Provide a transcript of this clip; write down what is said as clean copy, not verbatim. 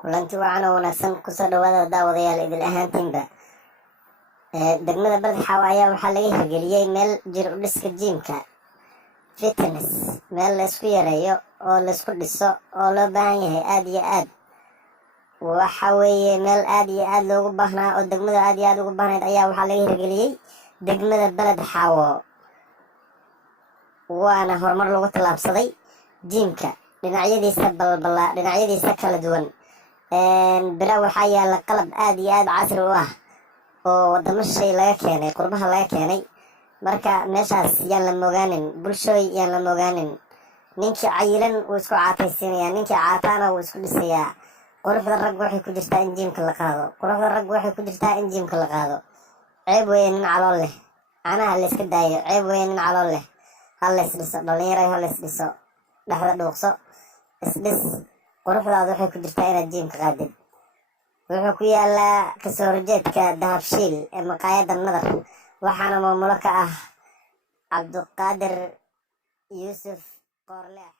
kulanti wacan oo wanaagsan kusoo dhawaada daawadayaal idil ahaantiinba. Degmada Badaxaaw ayaa waxaa laga hirgeliyey meel jir u dhiska jiimka fitness, meel la isku yareeyo oo la isku dhiso oo loo baahan yahay aad iyo aad. waxa weeye meel aad iyo aad loogu baahnaa oo degmada aad iyo aad ugu baahnayd ayaa waxaa laga hirgeliyey degmada Badaxaaw, waana horumar lagu tallaabsaday jiimka dhinacyadiisa kala duwan. bira waxaa yaala qalab aad iyo aad casri u ah oo wadamo shay laga keenay, qurbaha laga keenay. marka meeshaas yaan la mogaanin, bulshooy yaan la mogaanin. ninkii cayilan wuu isku caataysiinayaa, ninkii caataana wuu isku dhisayaa. quruxda rag waxay ku jirtaa in jiimka la qaado. ceeb weeye nin calool leh, canaha la iska daayo. ceeb weeye nin calool leh. ha la isdhiso dhallinyaro, ha la isdhiso, dhexda dhuuqso, isdhis. quruxdaada waxay ku jirtaa inaad jiimka qaadid. wuxuu ku yaalaa kasoo horjeedka dahabshiil ee maqaayadda Nadar, waxaana maamulo ka ah Cabduqaadir Yuusuf Qoorleex.